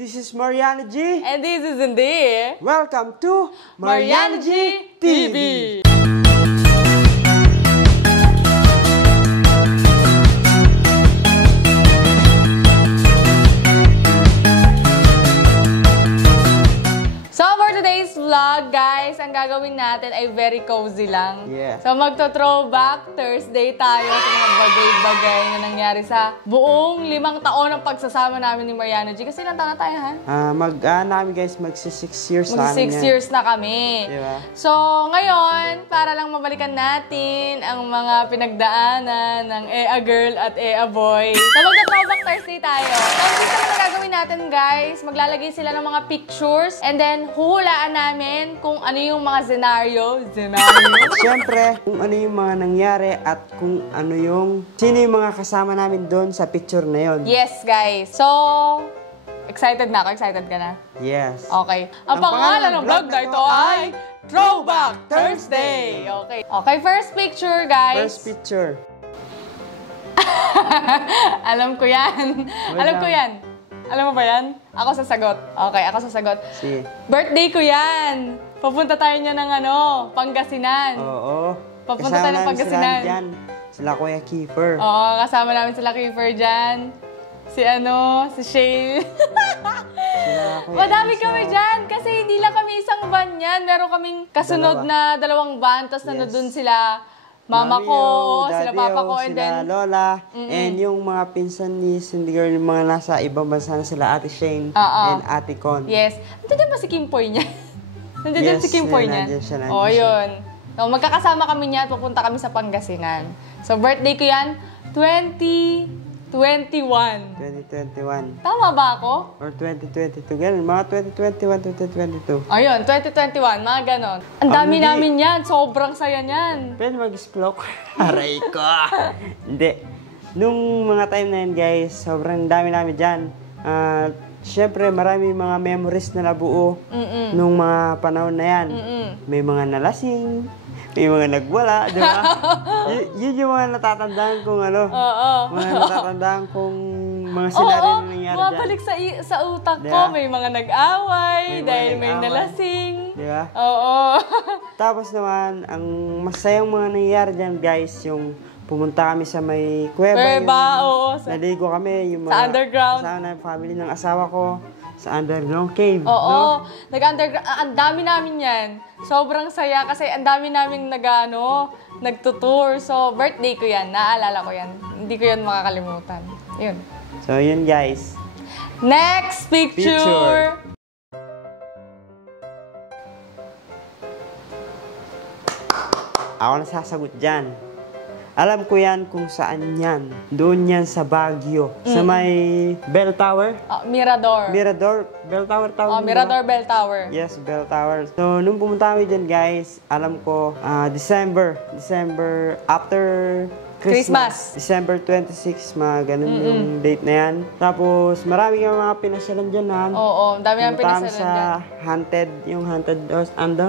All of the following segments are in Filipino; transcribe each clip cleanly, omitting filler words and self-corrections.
This is Mariano G. And this is Indy. Welcome to Mariano G TV. So for today's vlog, guys, ang gagawin natin ay very cozy lang. Yeah. So magto-throwback Thursday tayo sa mga bagay-bagay na nangyari sa buong 5 taon ng pagsasama namin ni Mariano G. Kasi ilang taon na tayo, ha? Namin guys, magsi 6 years na. Mag 6 years na kami. Diba? So, ngayon, para lang mabalikan natin ang mga pinagdaanan ng Ea Girl at Ea Boy. So, magta-throwback Thursday tayo. So, dito na gagawin natin, guys. Maglalagay sila ng mga pictures and then huhulaan namin kung ano yung mga scenario. Siyempre, kung ano yung mga nangyari at kung ano yung sino yung mga kasama namin doon sa picture na yon. Yes, guys. So, excited na ako. Excited ka na? Yes. Okay. Ang pangalan ng vlog na ito ay Throwback Thursday. Okay. Okay, first picture, guys. First picture. Alam ko yan. Alam ko yan. Alam mo ba yan? Ako sasagot. Okay, ako sasagot. Si. Birthday ko yan. Papunta tayo niya ng Pangasinan. Oo. Papunta tayo ng Pangasinan. Sila Kuya Kiefer. Oo, kasama namin sila Kiefer dyan. Si Shay. Madami kami dyan kasi hindi lang kami isang van yan. Meron kaming kasunod na 2 van. Tapos nandun sila mama ko, sila papa ko, and then sila lola, and yung mga pinsan ni Cindy Girl, yung mga nasa ibang bansa na sila Ate Shane and Ate Con. Yes. Nandiyan ba si Kimpoy niya? Nandiyan si Kimpoy niya? Nandiyan siya. Yun. So, magkakasama kami niya at pupunta kami sa Pangasinan. So, birthday ko yan, 2021. Tama ba ako? Or 2022. Ganun, mga 2021, 2022. Ayun, 2021, mga ganon. Ang dami namin yan. Sobrang saya niyan. Pwede mag-splok. Aray ko. Hindi. Nung mga time na yun, guys, sobrang dami namin dyan. Siyempre, marami mga memories na nabuo nung mga panahon na yan. May mga nalasing, may mga nagwala, di ba? Yun yung mga natatandaan kong mga natatandaan kong mga senaryo na nangyari dyan. Bumabalik sa utak ko. May mga nag-away dahil may nalasing. Di ba? Oo. Tapos naman, ang masayang mga nangyari dyan, guys, yung pumunta kami sa may kuweba. Naligo kami. Yung mga, sa underground. Kasama na yung family ng asawa ko. Sa underground cave. Oo. No? Ang dami namin yan. Sobrang saya kasi ang dami naming nagtutour. So, birthday ko yan. Naalala ko yan. Hindi ko yan makakalimutan. Yun. So, yun guys. Next picture. Ako na sasagot dyan. Alam ko yan kung saan yan. Doon yan sa Baguio. Sa may Bell Tower. Mirador. Bell Tower tawag. Mirador Bell Tower. Yes, Bell Tower. So, nung pumunta kami dyan, guys, alam ko, December after Christmas. December 26, mga ganun yung date na yan. Tapos, marami kang mga pinasyalan dyan, Oo, dami ang pinasyalan sa dyan. Yung haunted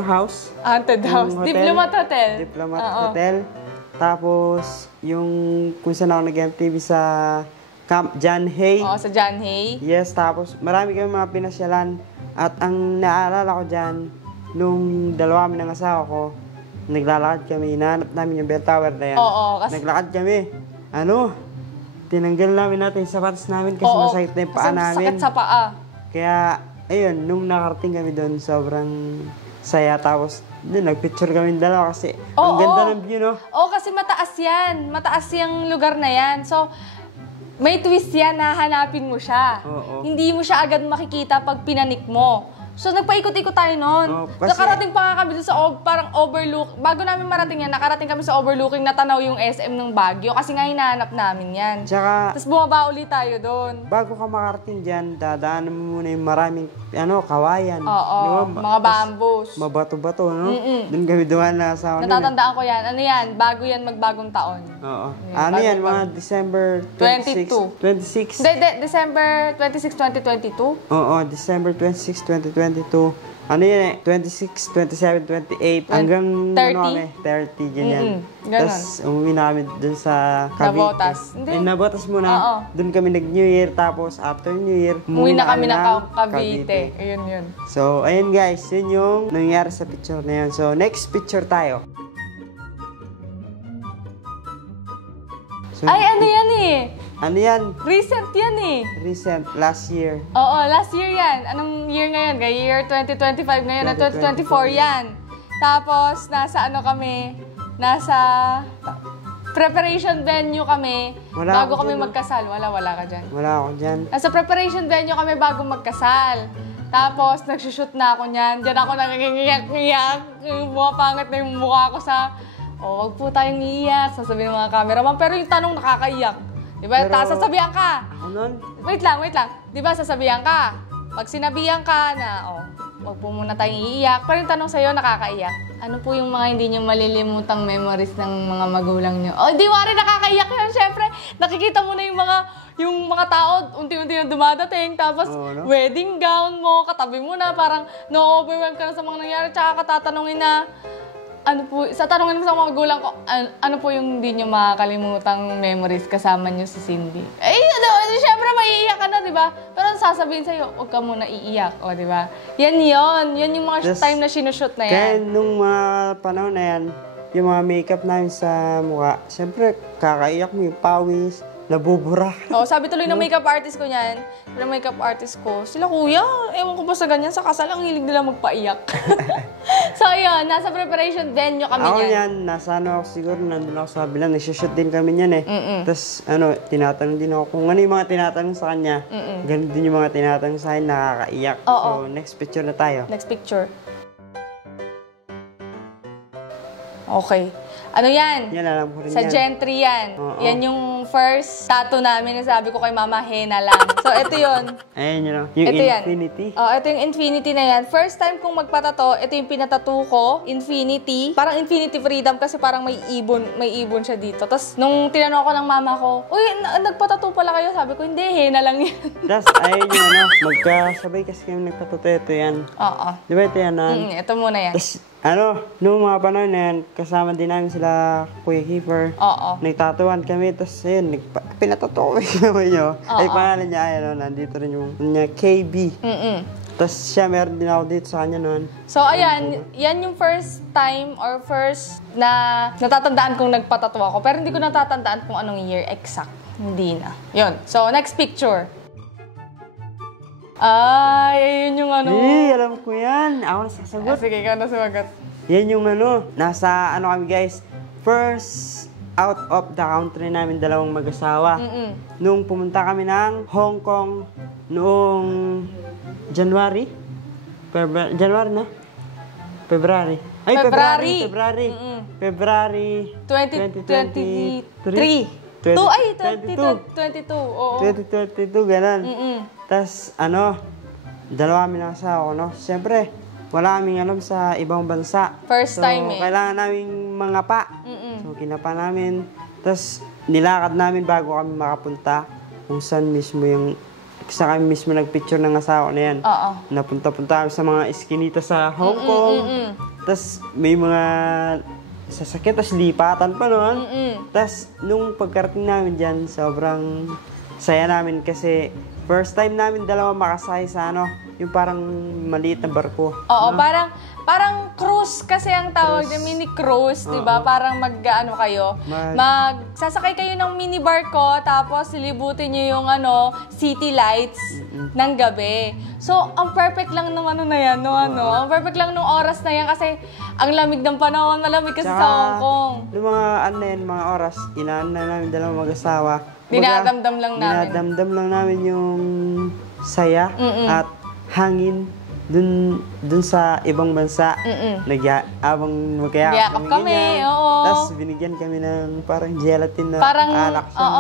house. Haunted house. Diplomat Hotel. Diplomat Hotel. Tapos, yung kung saan ako nag-MTV sa Camp John Hay. Oo, sa John Hay. Yes, tapos marami kami mga pinasyalan. At ang naaalala ko dyan, nung 2 kami ng asawa ko, naglalakad kami, hinahanap namin yung bell tower na yan. Oo, kasi naglakad kami. Tinanggal namin natin yung sapatos namin kasi masakit na yung paa namin. Sakit sa paa. Kaya, ayun, nung nakarating kami doon, sobrang saya. Tapos, doon, nagpicture kami dalawa kasi ang ganda ng view, no? Oo, kasi mataas yan. Mataas yung lugar na yan. So, may twist yan na hanapin mo siya. Hindi mo siya agad makikita pag pinanik mo. So, nagpaikot-ikot tayo noon. Nakarating pa nga kami doon sa parang overlook. Bago namin marating yan, nakarating kami sa overlooking na tanaw yung SM ng Baguio kasi nga hinahanap namin yan. Tsaka, tapos bumaba ulit tayo doon. Bago ka makarating dyan, dadaanan mo muna yung maraming kawayan. Oo, mga bambos. Mabato-bato, no? Doon kami dumaan na sa natatandaan ko yan. Ano yan? Bago yan magbagong taon. Oo. Ano yan? Mga December 26. 26? December 26, 2022? Oo, December 26, 2022. 22. Ano yan 26, 27, 28, hanggang 30? Ano kami, 30, ganyan. Ganon. Tapos umuwi na kami dun sa Cavite. Nabotas. Hindi. Nabotas muna. Oo. Dun kami nag-New Year, tapos after New Year, Umuwi na kami ng ng Cavite. Ayun. So, ayun guys, yun yung nangyari sa picture na yun. So, next picture tayo. So, Ay, ano yan eh? ano yan? Recent yan eh. Recent, last year. Oo, last year yan. Anong year ngayon? Year 2025 ngayon na 2024 yan. Tapos, nasa ano kami, nasa preparation venue kami Wala bago ako kami dyan, magkasal. Wala ka dyan. Wala ako dyan. Nasa preparation venue kami bago magkasal. Tapos, nagsushoot na ako niyan. Diyan ako nangingiyak-iyak. Pangit na yung mukha ko sa... wag po tayong iiyak. Sasabihin ng mga cameraman. Pero yung tanong nakakaiyak. Diba? Pero- Sasabihan ka. Ako nun? Wait lang. Diba, sasabihan ka. Pag sinabihan ka na, wag po muna tayong iiyak. Pero yung tanong sa'yo, nakakaiyak. Ano po yung mga hindi nyo malilimutang memories ng mga magulang nyo? Di wari, nakakaiyak yun. Siyempre, nakikita mo na yung mga tao, unti-unti na dumadating. Tapos, Oo, no? wedding gown mo, katabi mo na, parang no-overwhelm ka na sa mga nangyari. Tsaka katatanungin na, tatanungin mo sa mga magulang ko, ano po yung hindi nyo makakalimutang memories kasama nyo si Cindy? Siyempre maiiyak ka na, di ba? Pero ang sasabihin sa'yo, huwag ka muna iiyak, di ba? Yan yung mga Just- time na sinushoot na Kaya yan. nung mga panahon na yan, yung mga makeup namin sa mukha, siyempre, kakaiyak mo yung pawis, nabubura. Sabi tuloy ng makeup artist ko niyan, sila kuya, ewan ko ba sa ganyan, sa kasal, ang hilig nila magpaiyak. So yun, nasa preparation venue kami Ako niyan. yan, nasa ako siguro, nandun ako sa bilang, nagsishoot din kami niyan eh. Tapos, tinatanong din ako kung ano yung mga tinatanong sa kanya. Ganun din yung mga tinatanong sa akin, nakakaiyak. Oo. So, next picture na tayo. Next picture. Okay. Ano yan? Yan, alam ko rin Sa yan. Gentry yan. Oo. Yan yung first tattoo namin na sabi ko kay Mama, henna lang. So, ito yun. Ayun yun, yung Ito yan. infinity. Ito yung infinity na yan. First time kong magpatato, ito yung pinatato ko, infinity. Parang infinity freedom kasi parang may ibon siya dito. Tapos, nung tinanong ko ng mama ko, uy, nagpatato pala kayo? Sabi ko, hindi, henna lang yan. Tapos, ayun yung magkasabay kasi kami nagpatuto. Ito yan. Oo. Di ba ito yan? Ito muna yan. Tapos, nung mga panahon na yan, kasama din namin sila Kuya Kiefer. Oo. Nagtatuan kami, tapos ayun, pinatato ko naman nyo. Ay, pangalan niya, ayun, nandito rin yung niya, KB. Tapos siya, meron din ako dito sa kanya noon. So, ayan, yan yung first time or first na natatandaan kong nagpatato ako. Pero hindi ko natatandaan kung anong year exact. Hindi na. Yun. So, next picture. Ayun yung ano. Alam ko yan. Ako nasasagot. Sige, ikaw na sumagot. Yan yung nasa kami guys, first out of the country namin, dalawang mag-asawa. Nung pumunta kami ng Hong Kong noong January. January na? February. Ay, February. February 2023. 22. Oo. 2022, ganun. Tas, dalawa kami ng asawa ko, no? Siyempre, wala kaming alam sa ibang bansa. First time eh. Kailangan namin mangapa. So, kinapa namin. Tas, nilakad namin bago kami makapunta kung saan kami mismo nagpicture ng asawa ko na yan. Oo. Napunta-punta kami sa mga eskinita sa Hong Kong. Tas, may mga sasakyan, tas lipatan pa noon. Tas, nung pagkarating namin dyan, sobrang saya namin kasi first time namin dalawa makasakay sa yung parang maliit na barko. Oo, parang cruise kasi ang tawag niya, mini cruise, 'di ba? Parang kayo, magsasakay kayo ng mini barko tapos lilibutin niyo yung city lights ng gabi. So, ang perfect lang ng na yan, ang perfect lang ng oras na yan kasi ang lamig ng panahon, malamig kasi sa Hong Kong. Yung mga oras, inaan na namin dalawang mag-asawa. Dinadamdam lang namin. Dinadamdam lang namin yung saya at hangin dun sa ibang bansa. Abang Magyakap kami, ganyan. oo. Tapos binigyan kami ng parang gelatin na alak siya. Oo,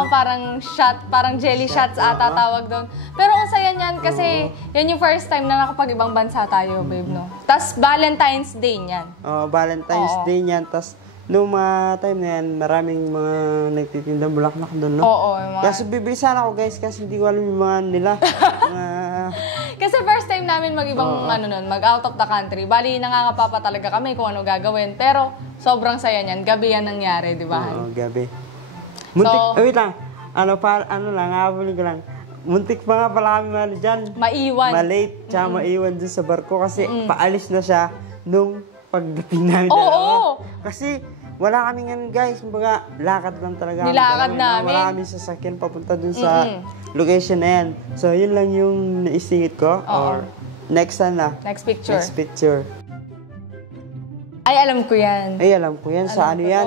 parang jelly shots ata tawag doon. Pero ang saya niyan kasi yan yung first time na nakapag-ibang bansa tayo, babe, no? Tapos Valentine's Day niyan. Valentine's Day niyan. Tapos noong mga time na yan, maraming mga nagtitindang bulaklak doon, no? Oo. Kasi bibili sana ako, guys, kasi hindi ko alam yung mga nila. Kasi Kasi first time namin mag-ibang mag-out of the country. Bali, nangangapa pa talaga kami kung ano gagawin. Pero, sobrang saya niyan. Gabi yan nangyari, di ba? Oo, gabi. Muntik, wait lang. Habulin ko lang. Muntik pa nga pala kami dyan. Maiwan. Malate, tsaka maiwan dun sa barko kasi paalis na siya nung pagdating namin. Oo! Kasi wala kami nga guys, kumbaga lakad lang talaga. Nilakad namin. Wala kami sasakyan papunta dun sa location na yan. So yun lang yung naisingit ko. Or next na. Next picture. Next picture. Ay, alam ko yan. Ay, alam ko yan. Sa ano yan?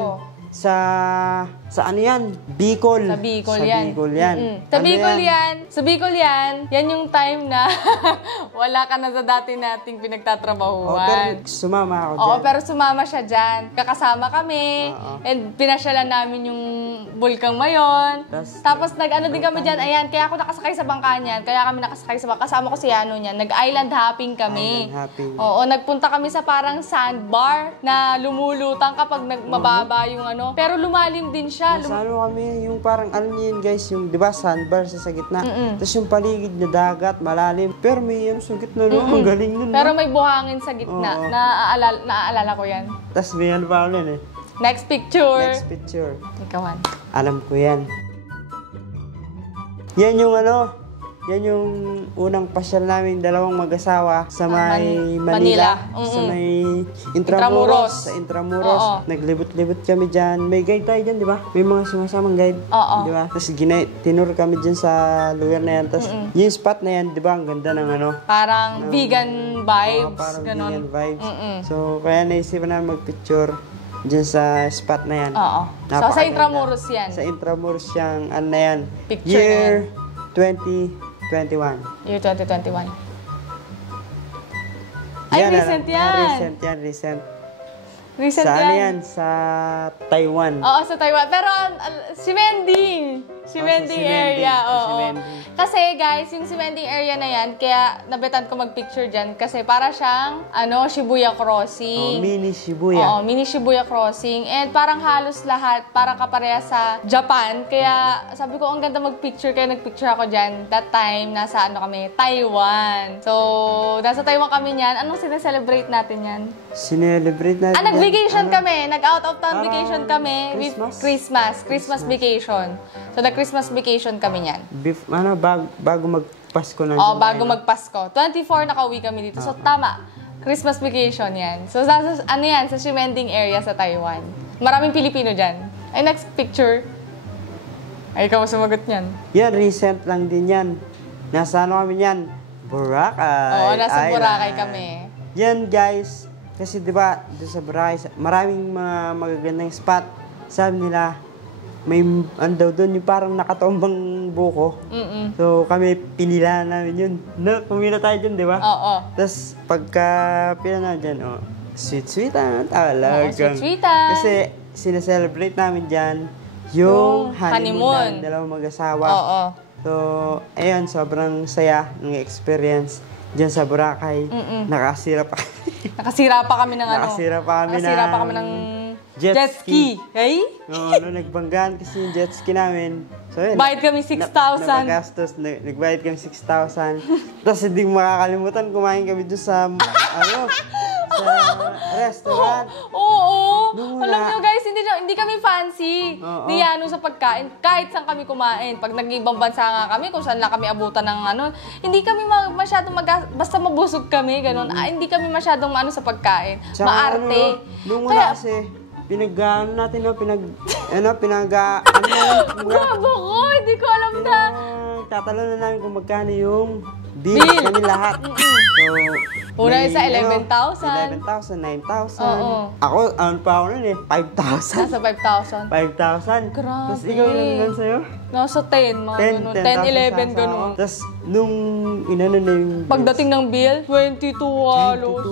Sa ano yan? Bicol. Sa Bicol Sa yan. Bicol yan. Sa Ano Bicol yan. Sa Bicol yan. Yan yung time na wala ka na sa dati nating pinagtatrabahuan. Pero sumama ako dyan. Oo, pero sumama siya dyan. Kakasama kami. And pinasyalan namin yung Bulkang Mayon. Tapos nag-ano din kami dyan. Ayan, kaya ako nakasakay sa bangka niyan. Kaya kami nakasakay sa bangka. Kasama ko si Yano niyan. Nag-island hopping kami. Island hopping. Oo, nagpunta kami sa parang sandbar na lumulutang kapag mababa yung ano. Pero lumalim din siya. Sa ano kami, yung parang ano niyo yun guys, yung di ba sandbar sa gitna. Tapos yung paligid na dagat, malalim. Pero may ano sa gitna, no? Ang galing nun. Pero may buhangin sa gitna. Naaalala ko yan. Tapos may ano pa ako nun eh. Next picture. Next picture. Ikawan. Alam ko yan. Yan yung ano, yan yung unang pasyal namin dalawang mag-asawa sa may Manila. Sa may Intramuros. Sa Intramuros. Oo. Naglibot-libot kami dyan. May guide tayo dyan, di ba? May mga sumasamang guide. Oo. Di ba? Tapos tinur kami dyan sa lugar na yan. Tapos yung spot na yan, di ba? Ang ganda ng ano. Parang vegan vibes. Parang ganon. vegan vibes. So, kaya naisipan namin mag-picture dyan sa spot na yan. Oo. So, sa Intramuros yan. Sa Intramuros yung ano na yan. Picture Year 2021. Year 2021. Ay, Yan, recent yan. Recent. Recent Sa ano yan. yan? Sa Taiwan. Oo, sa Taiwan. Pero si Mending. Si Mending area. Oo. Kasi guys, yung si Mending area na yan, kaya nabetan ko mag-picture dyan kasi para siyang Shibuya Crossing. Mini Shibuya. Oo, mini Shibuya Crossing. And parang halos lahat, parang kapareha sa Japan. Kaya sabi ko, ang ganda mag-picture. Kaya nag-picture ako dyan. That time, nasa kami? Taiwan. So, nasa Taiwan kami niyan. Anong sineselebrate natin yan? Sinelebrate natin. Nag-vacation kami. Nag-out of town vacation kami. Christmas? Christmas vacation. So, nag-Christmas vacation kami niyan. Bago magpasko na. Oo, bago magpasko. 24 nakauwi kami dito. So, tama. Christmas vacation yan. So, ano yan? Sa Shimending area sa Taiwan. Maraming Pilipino dyan. Ay, next picture. Ay, ikaw sumagot niyan. Yan, recent lang din yan. Nasa ano kami yan? Boracay. Oo, nasa Island. Boracay kami. Yan guys, kasi di ba doon sa Boracay, maraming mga magagandang spot. Sabi nila, may daw doon yung parang nakatombang buko. So kami pinila namin yun. Pumila tayo dyan, di ba? Oo. Tapos pagka pila na dyan, sweet-sweetan. Sweet-sweetan. Kasi sineselebrate namin dyan yung honeymoon ng dalawang mag-asawa. Oo. So, ayun, sobrang saya ng experience dyan sa Boracay. Nakasira pa kami ng Nakasira pa kami ng jet ski. Ay? Nagbanggaan kasi yung jet ski namin. So, yun. Bayad kami 6,000. Napagastos. Nagbayad kami 6,000. Tapos hindi makakalimutan, kumain kami doon sa, sa restaurant. Oo. Nung Alam nyo guys, hindi kami fancy. Di ano sa pagkain. Kahit saan kami kumain. Pag nag-ibang bansa nga kami, kung saan lang kami abutan ng hindi kami masyadong basta mabusog kami, ganun. Hindi kami masyadong sa pagkain. Tsaka, Maarte. nung wala kasi, natin, Bravo ko! Hindi ko alam na. Tatalo na namin kung magkano yung bill kami lahat. So, una isa 11,000. 11,000, 9,000. Oo. Ako, ano pa ako nun 5,000. Nasa 5,000. 5,000. Grabe. Tapos ikaw lang sa'yo? Nasa 10, mga ganun. 10, 11, ganun. Tapos, nung na yung... Pagdating ng bill, 22 halos.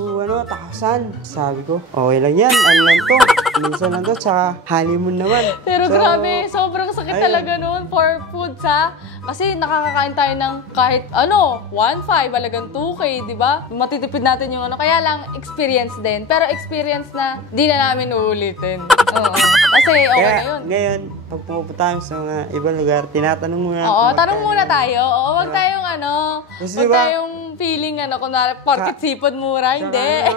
1,000. Sabi ko, okay lang yan. Ano lang to? Minsan lang to, tsaka honeymoon naman. Pero grabe, sobrang sakit talaga nun for foods ha. Kasi nakakakain tayo ng kahit 1.5, halagang 2K, di ba? Matitipid natin yung Kaya lang, experience din. Pero experience na di na namin uulitin. Oo. Kasi okay na yun. Ngayon, pag pumupunta tayo sa mga ibang lugar, tinatanong muna. Oo, tanong muna tayo. Oo, wag tayong Kasi wag diba, tayong feeling, kunwari, porkit sipon mura, hindi.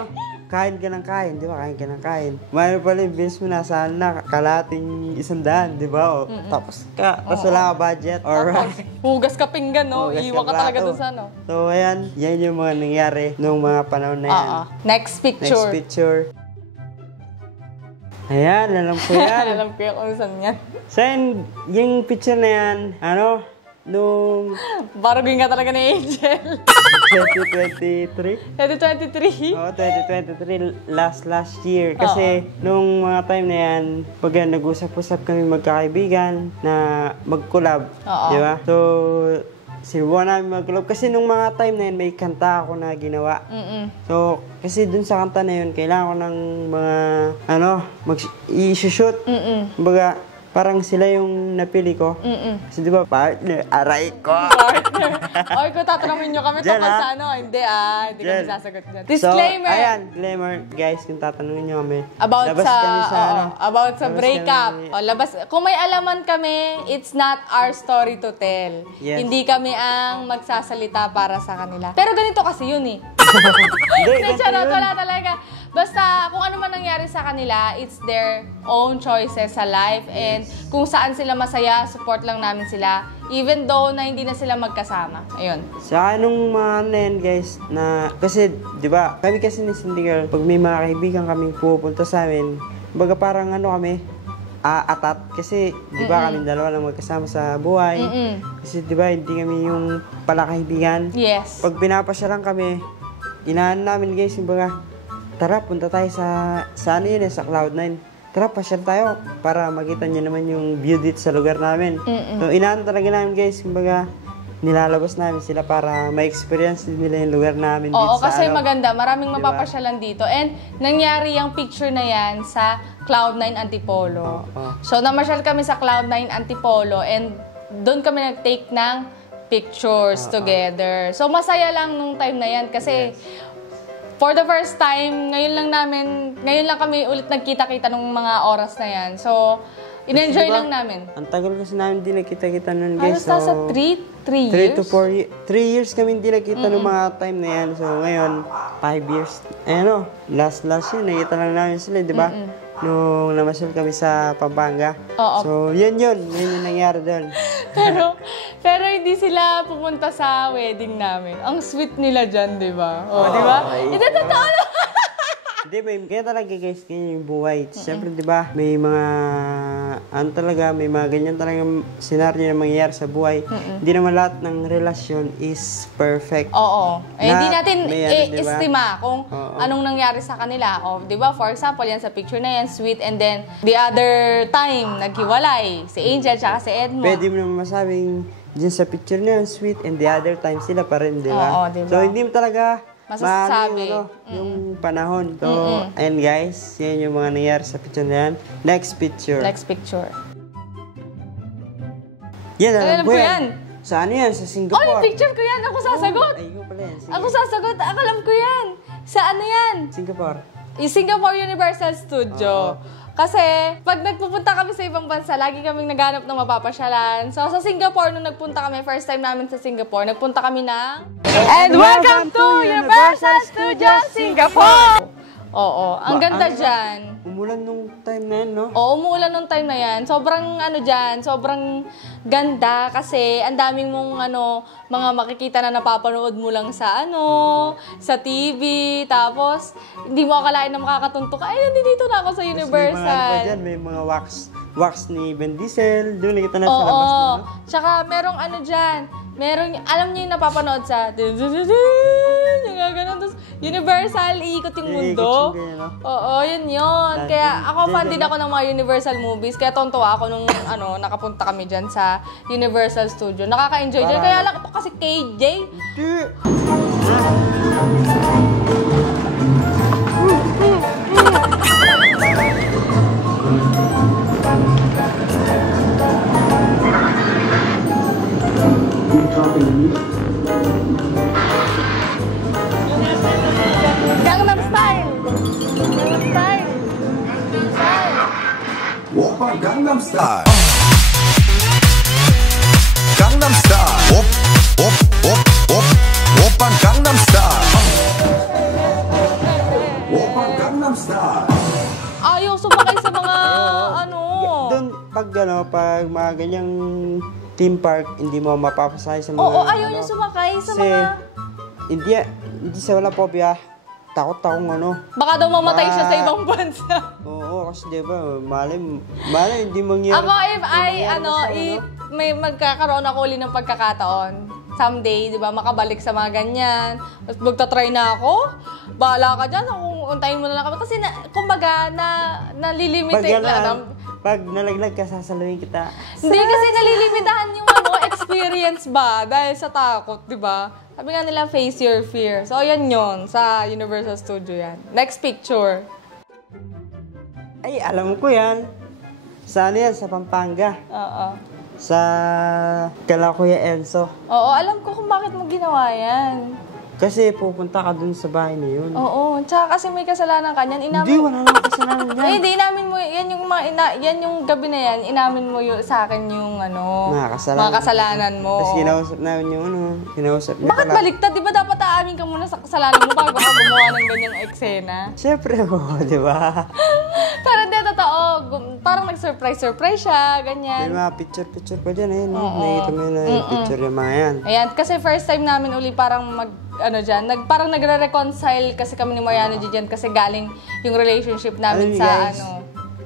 Kain ka ng kain, di ba? Kain ka ng kain. Mayroon pala yung bills mo nasa na kalating 100, di ba? Tapos wala ka budget. Alright. Hugas ka pinggan, no? Hugas Iwan ka plato. talaga dun sa So, ayan. Yan yung mga nangyari nung mga panahon na yan. Next picture. Next picture. Ayan, alam ko yan. Alam ko yung kung saan yan. So, yung picture na yan, nung Barugin ka talaga ni Angel. 2023? 2023? Oo, 2023, last year. Kasi nung mga time na yan, pag nag-usap-usap kami magkakaibigan na mag-collab, di ba? So, sinubukan namin mag-collab. Kasi nung mga time na yan, may kanta ako na ginawa. So, kasi dun sa kanta na yun, kailangan ko ng mga, i-shoot. Kumbaga, parang sila yung napili ko. Kasi di ba, partner, aray ko. Partner. Oy, kung tatanungin nyo kami tungkol sa hindi kami sasagot dyan. Disclaimer. So, ayan, disclaimer, guys, kung tatanungin nyo kami. About Labas sa breakup. Kung may alaman kami, it's not our story to tell. Yes. Hindi kami ang magsasalita para sa kanila. Pero ganito kasi yun eh. Hindi, Charot, wala talaga. Basta, kung ano man nangyari sa kanila, it's their own choices sa life. And kung saan sila masaya, support lang namin sila. Even though na hindi na sila magkasama. Ayun. Sa anong mga guys, na, kasi, di ba, kami kasi ni Cindy Girl, pag may mga kaibigan kaming pupunta sa amin, baga parang kami, atat. Kasi, di ba, kami dalawa lang magkasama sa buhay. Kasi, di ba, hindi kami yung pala kaibigan. Yes. Pag pinapasya lang kami, inahan namin guys, yung baga, tara, punta tayo sa Cloud9. Tara, pasyal tayo para makita niyo naman yung view dito sa lugar namin. So, inahan talaga namin guys, kumbaga, nilalabas namin sila para ma-experience nila yung lugar namin dito sa kasi maganda. Maraming mapapasyalan dito. And nangyari yung picture na yan sa Cloud9 Antipolo. So, namasyal kami sa Cloud9 Antipolo and doon kami nag-take ng pictures together. So, masaya lang nung time na yan kasi for the first time, ngayon lang kami ulit nagkita-kita nung mga oras na yan. So, in-enjoy lang namin. Ang tagal kasi namin hindi nagkita-kita nun, guys. Halos nasa 3 years? 3 to 4 years. 3 years kami hindi nagkita nung mga time na yan. So, ngayon, 5 years. Last yun, nakita lang namin sila, di ba? Nung namasyal kami sa Pampanga. So, yun yung nangyari doon. pero hindi sila pumunta sa wedding namin. Ang sweet nila dyan, di ba? Di ba? Hindi, totoo na. Hindi, kaya talaga guys, ganyan yung buhay. Siyempre, di ba, may mga, may mga ganyan talagang senaryo na mangyayari sa buhay. Hindi naman lahat ng relasyon is perfect. Hindi natin estima kung anong nangyari sa kanila. Di ba? For example, yan sa picture na yan, sweet, and then the other time, naghiwalay. Si Angel tsaka si Edmond. Pwede mo naman masabing, dyan sa picture na yan, sweet, and the other time sila pa rin, di ba? Diba? So, hindi mo talaga masasabi. Yung panahon. So, and guys, yan yung mga nangyari sa picture na yan. Next picture. Yan, alam ko yan. Sa ano yan? Sa Singapore. Picture ko yan. Ako sasagot. Ay, ikaw pala yan. Ako sasagot. Alam ko yan. Sa ano yan? Singapore. Singapore Universal Studio. Kasi, pag nagpupunta kami sa ibang bansa, lagi kaming naghanap ng mapapasyalan. So, sa Singapore, nung nagpunta kami, first time namin sa Singapore, nagpunta kami ng... And welcome to Universal Studios Singapore! Ang ganda dyan. Umulan nung time na yan, no? Umuulan nung time na yan. Sobrang sobrang ganda kasi ang daming mong mga makikita na napapanood mo lang sa sa TV. Tapos, hindi mo akalain na makakatuntok ka. Ay, nandito na ako sa Universal. May mga wax ni Ben Diesel. Doon nakita na sa labas na, no? Tsaka merong dyan. Alam niyo yung napapanood sa yung gano'n. Tapos, Universal, iikot yung mundo. Yun. Kaya ako fan din ako ng mga Universal movies. Kaya tontuwa ako nung nakapunta kami dyan sa Universal Studio. Nakaka-enjoy dyan. Kaya lang ito kasi KJ. Gangnam Style! Gangnam Style. Gangnam Style. Op, op, op, op. Oppan Gangnam pag mga ganyang theme park, hindi mo mapapasay sa mga... Oo, ayaw niya sumakay sa kasi mga... Hindi sa wala phobia. Takot akong ano. Baka daw mamatay siya sa ibang bansa. Oo, kasi diba, malay, hindi mangyari. Ako, may magkakaroon ako ulit ng pagkakataon. Someday, di ba, makabalik sa mga ganyan. Tapos magta-try na ako. Bahala ka dyan. Kung untayin mo na lang kami. Kasi, kumbaga, nalilimite lang. Pag nalaglag ka, sasaluhin kita. Hindi kasi nalilimitahan yung experience ba? Dahil sa takot, di ba? Sabi nga nila, face your fear. So, yan yun. Sa Universal Studio yan. Next picture. Ay, alam ko yan. Sa ano yan? Sa Pampanga. Oo. Sa kala Kuya Enzo. Oo, alam ko kung bakit mo ginawa yan. Kasi pupunta ka dun sa bahay na yun. Oo, tsaka kasi may kasalanan ka niyan. Hindi, wala naman kasalanan yan. Hindi, inamin mo, yan yung gabi na yan, inamin mo sa akin yung mga kasalanan mo. Tapos kinausap namin yung kinausap niya. Bakit baliktad? Di ba dapat aamin ka muna sa kasalanan mo bago ka gumawa ng ganyang eksena? Siyempre, di ba? Pero hindi, totoo. Parang nag-surprise siya, ganyan. May mga picture pa dyan, ayun. Nakikita mo yun yung picture yung mga yan. Ayan, kasi first time namin uli parang parang nagre-reconcile kasi kami ni Mariano dyan kasi galing yung relationship namin guys,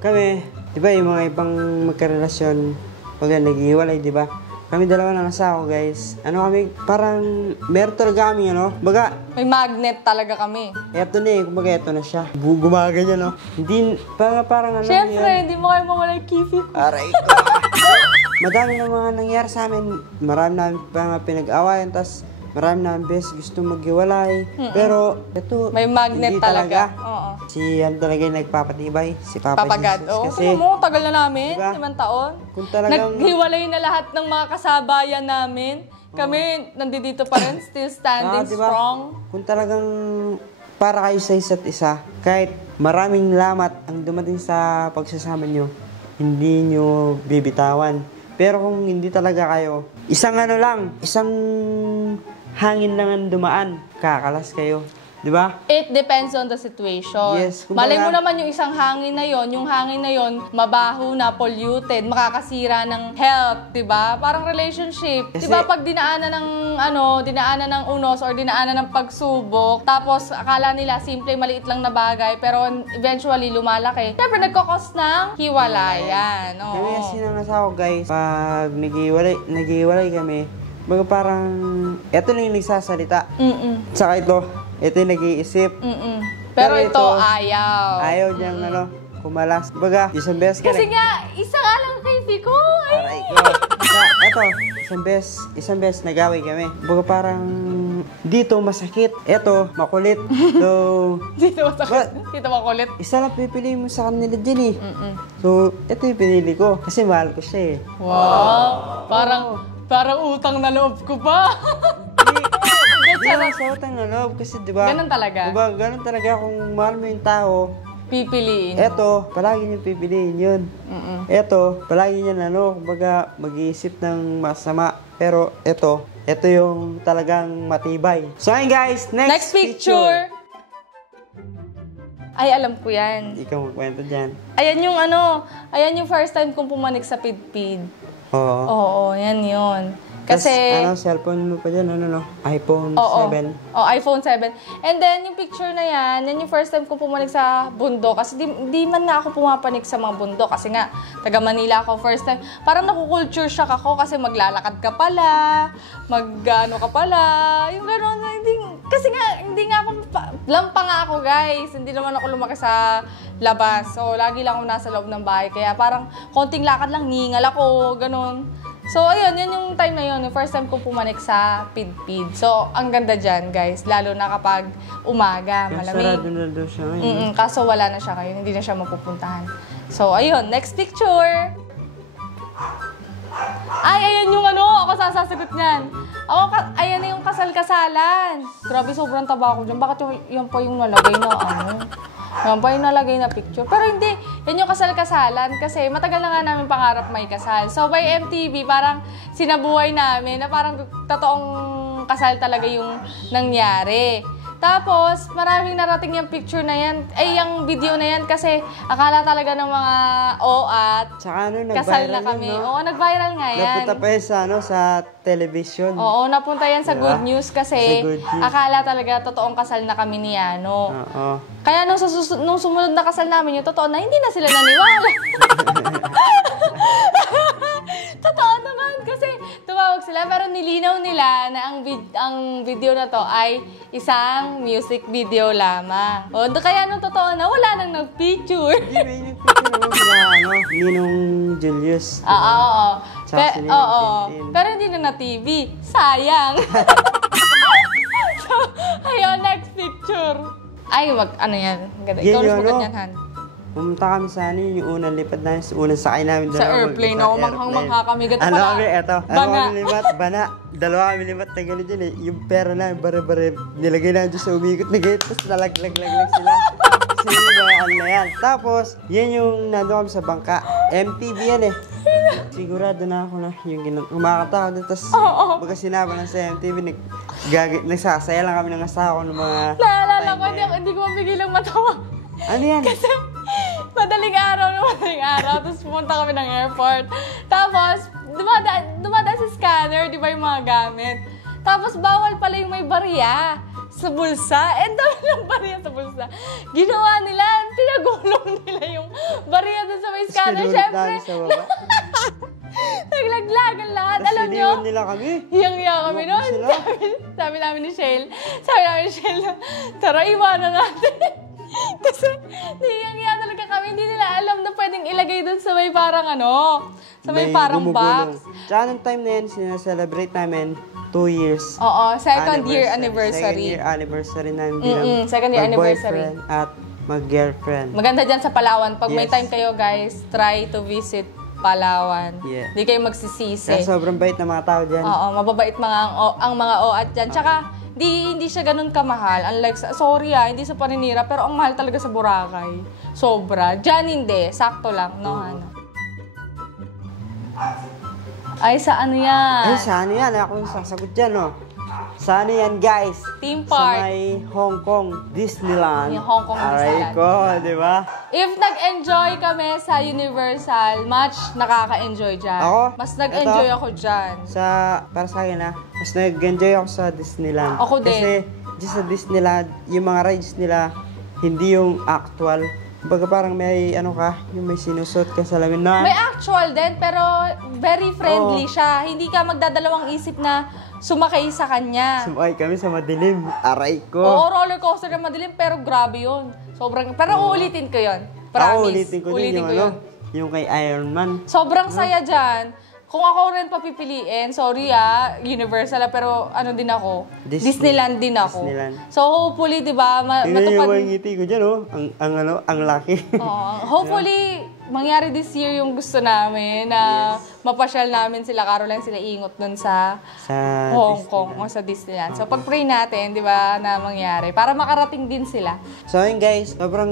kami, di ba yung mga ibang magkarelasyon, pag naghihiwalay, di ba? Kami dalawa ng asawa, guys. Kami, parang, meron talaga kami, baga, may magnet talaga kami. Eto na kumbaga eto na siya. Gumaganyan, Hindi, parang Siyempre, hindi mo kayo mawala yung kifi ko. Aray ko. Madami na mga nangyari sa amin. Marami namin pa pinag-awayan, tas marami namin beses gusto maghiwalay. Pero, ito, may magnet hindi talaga. Oo. Si talaga yung nagpapatibay. Si Papa Papagad. Jesus. Oo, Kasi, mo, tagal na namin. Diba? 5 taon. Kung talagang... Naghiwalay na lahat ng mga kasabayan namin. Kami, nandito pa rin, still standing diba? strong. Kung talagang para kayo sa isa't isa, kahit maraming lamat ang dumating sa pagsasama nyo, hindi nyo bibitawan. Pero kung hindi talaga kayo, isang hangin lang ang dumaan, kakalas kayo. Di ba? It depends on the situation. Yes. Malay mo naman yung isang hangin na yon, mabaho na, polluted, makakasira ng health, di ba? Parang relationship. Di ba pag dinaanan ng unos or dinaanan ng pagsubok, tapos akala nila simple, maliit lang na bagay, pero eventually lumalaki. Siyempre, nagkakos ng hiwalayan. Kami kasi ng asawa, guys, pag naghiwalay kami, baga parang, eto na yung nagsasalita. Saka ito yung nag-iisip. Pero ito, ayaw. Ayaw niyang kumalas. Baga, isang beses ka kasi nga, isa nga lang kay Fico. Aray ko. Eto, isang beses nag-away kami. Baga parang, dito masakit. Eto, makulit. So, Dito masakit. Dito makulit. Isa lang pipili mo sa kanila din So, eto yung pinili ko. Kasi mahal ko siya Wow. Parang utang na loob ko pa. Hindi lang sa utang na loob kasi diba? Ganun talaga. Diba, ganun talaga kung mahal mo yung tao. Pipiliin. Eto, palagi niyo pipiliin yun. Eto, palagi niya kumbaga mag-iisip ng masama. Pero eto yung talagang matibay. So ayun guys, next picture. Ay, alam ko yan. Ikaw magkwento dyan. Ayan yung first time kong pumanik sa pidpid. Oo. Oo, yan yun. Kasi... cellphone mo pa dyan, iPhone 7. Oo, iPhone 7. And then, yung picture na yan yung first time ko pumanik sa bundok. Kasi di man na ako pumapanik sa mga bundok. Kasi nga, taga Manila ako first time. Parang nakukulture shock ako kasi maglalakad ka pala, ka pala, yung gano'n. Kasi nga, hindi nga ako, lampa nga ako guys. Hindi naman ako lumaki sa labas. So, lagi lang ako nasa loob ng bahay. Kaya parang konting lakad lang, ningal ako, gano'n. So, ayun, yun yung time na yun. Yung first time ko pumanik sa pidpid. So, ang ganda dyan, guys. Lalo na kapag umaga, malamig. Sarado na daw siya ngayon. Kaso wala na siya ngayon. Hindi na siya mapupuntahan. So, ayun. Next picture. Ay, ayan yung ako sasagot niyan. Ayan na yung kasal-kasalan. Grabe, sobrang taba ako dyan. Bakit yan pa yung nalagay na Yan pa yung nalagay na picture. Pero hindi, yan yung kasal-kasalan kasi matagal na nga namin pangarap may kasal. So by MTV, parang sinabuhay namin na parang totoong kasal talaga yung nangyari. Tapos, maraming narating yung picture na yan, yung video na yan kasi akala talaga ng mga at Tsaka kasal nag-viral na kami. yun, no? Oo, nag-viral nga yan. Napunta pa yun sa television. Oo, napunta yan sa Diba? Good News kasi Sa Good News. akala talaga totoong kasal na kami ni Yano. Oo. Kaya nung sumunod na kasal namin yung totoo na, hindi na sila naniwala. Totoo naman kasi tumawag sila pero nilinaw nila na ang video na to ay isang music video lamang. O, kaya nung totoo na, wala nang nag-picture. Hindi, may nagpicture naman sila, Ninong Julius. Oo. Tsaka si Ninong Oo. Tintin. Pero hindi na na-TV. Sayang. So, ayun, next picture. Ay, ano yan? Ganda. Ikaw Yan, ulit yan, Han. Pumunta kami sa yung unang lipad namin, unang sakay namin. Sa airplane, Sa manghang-mangha kami. Ganito Ano pala. kami, eto. Ano Bana. kami limat? Bana. Dalawa kami limat na gano'n dyan eh. Yung pera namin, bare-bare, nilagay namin dyan sa umikot na gano'n, tapos nalaglag-laglag sila. Kasi yung mga ano na yan. Tapos, yan yung nandun kami sa bangka. MTV yan eh. Sigurado na ako na yung kumakanta ako doon. Tapos, baga sinaba lang sa MTV, nagsasaya lang kami ng asawa ko ng mga Naalala ko, time na yan. hindi ko mapigilang matawa. Ano yan? Kasi, madaling araw. Tapos pumunta kami ng airport. Tapos, dumadaan si scanner, di ba yung mga gamit. Tapos, bawal pala yung may barya sa bulsa. And dami ng barya sa bulsa. Ginawa nila, pinagulong nila yung barya dun sa may scanner. Sinulot Syempre, namin sa baba. naglaglagan lahat. Tapos Alam nyo, iniwan nila kami. hiyang-hiya kami Iwan noon. sila. Sabi namin ni Shell, tara, iwanan natin. Kasi hiyang-hiya talaga kami. Hindi nila alam na pwedeng ilagay dun sa may parang sa may parang gumugulong. box. Tsaka nung time na yan, sinaselebrate namin 2 years. Oo, second year anniversary. Second year anniversary namin bilang second year anniversary. mag-boyfriend at mag-girlfriend. Maganda dyan sa Palawan. Pag may Yes. time kayo, guys, try to visit Palawan. Yeah. Hindi kayo magsisisi. Kaya sobrang bait ng mga tao dyan. Oo, mababait ang mga OAT dyan. Tsaka, hindi siya ganun kamahal. Unlike hindi sa paninira, pero ang mahal talaga sa Boracay. Sobra. Dyan hindi. Sakto lang. No, ano. Ay, sa ano yan? Ay, saan yan? Ako yung sasagot dyan, no? Saan yan, guys? Theme Sa park. may Hong Kong, Disneyland. Yung Hong Kong Aray Disneyland. ko, di ba? If nag-enjoy kami sa Universal, much nakaka-enjoy dyan. Ako? Mas nag-enjoy Ito? ako dyan. Para sa akin, mas nag-enjoy ako sa Disneyland. Ako din. Kasi, dyan sa Disneyland, yung mga rides nila, hindi yung actual. Baga parang may yung may sinusot ka sa lamin na. May actual din, pero very friendly siya. Hindi ka magdadalawang isip na sumakay sa kanya. Sumakay kami sa madilim. Aray ko. Oo, roller coaster na madilim, pero grabe yun. Pero uulitin ko yun. Promise. Ako ulitin ko din yung yung kay Iron Man. Sobrang saya dyan. Kung ako rin papipiliin, sorry Universal pero din ako. Disneyland din ako. Disneyland. So hopefully, di ba, Tingnan niyo matupad. yung ngiti ko dyan, oh. Ang laki. Oo. Hopefully, mangyari this year yung gusto namin na mapasyal namin sila, Caroline, sila ingot dun sa Hong Kong o sa Disneyland. So pag-pray natin, di ba, na mangyari para makarating din sila. So ayun guys, sobrang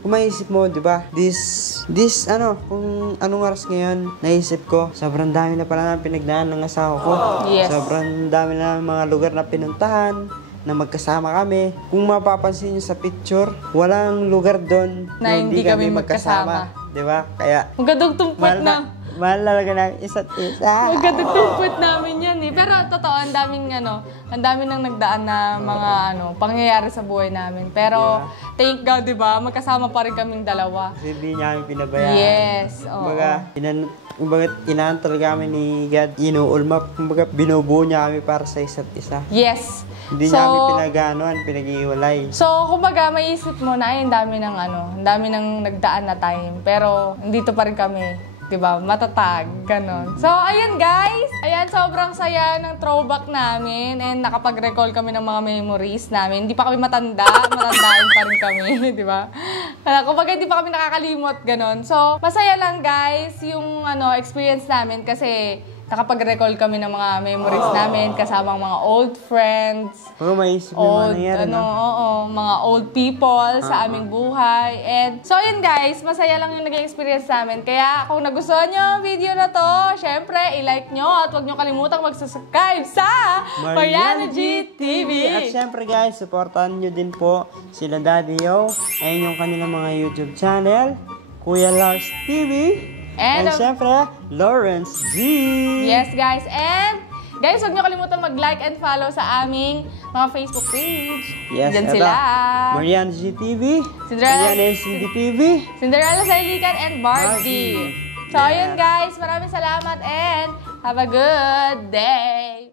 kung maisip mo, di ba? Kung anong oras ngayon, naisip ko, sobrang dami na pala na pinagdaan ng asawa ko. Yes. Sobrang dami na mga lugar na pinuntahan, na magkasama kami. Kung mapapansin niyo sa picture, walang lugar doon Na hindi kami magkasama. Di ba? Kaya, Magandang tumpot na. mahal talaga na isa't isa. Magandang tumpot namin yan eh. Pero totoo, ang daming nang nagdaan na mga pangyayari sa buhay namin. Pero thank God, di ba? Magkasama pa rin kaming dalawa. Kasi hindi niya kami pinabayaan. Yes. Oo. Kumbaga, inaan talaga kami ni God, inuulma. Kumbaga, binubuo niya kami para sa isa't isa. Yes. Hindi niya kami pinag-iwalay. So, kumbaga, maisip mo na, ang dami ng nagdaan na time. Pero, dito pa rin kami. Diba? Matatag. Ganon. So, ayun guys. Ayan, sobrang saya ng throwback namin. And nakapag-recall kami ng mga memories namin. Hindi pa kami matandain pa rin kami. Diba? Kumbaga, hindi pa kami nakakalimot. Ganon. So, masaya lang guys yung experience namin kasi nakapag-recall kami ng mga memories namin kasama ang mga old friends. Oo, maisip mo mga nangyari, mga old people sa aming buhay. And so yun guys, masaya lang yung naging experience namin. Kaya kung nagustuhan nyo ang video na to, syempre, i-like nyo at huwag nyo kalimutang mag-subscribe sa Mariana G TV. At syempre guys, supportahan nyo din po sila Daddy Yo. Ayun yung kanilang mga YouTube channel. Kuya Lars TV. And syempre, Lawrence G. Yes guys, and guys, huwag nyo kalimutan mag-like and follow sa aming mga Facebook page. Yes, Diyan sila. Marian G TV, Cinderella, Marian NCD TV, Cinderella Sailikan, and Barbie. So, ayun guys, maraming salamat and have a good day.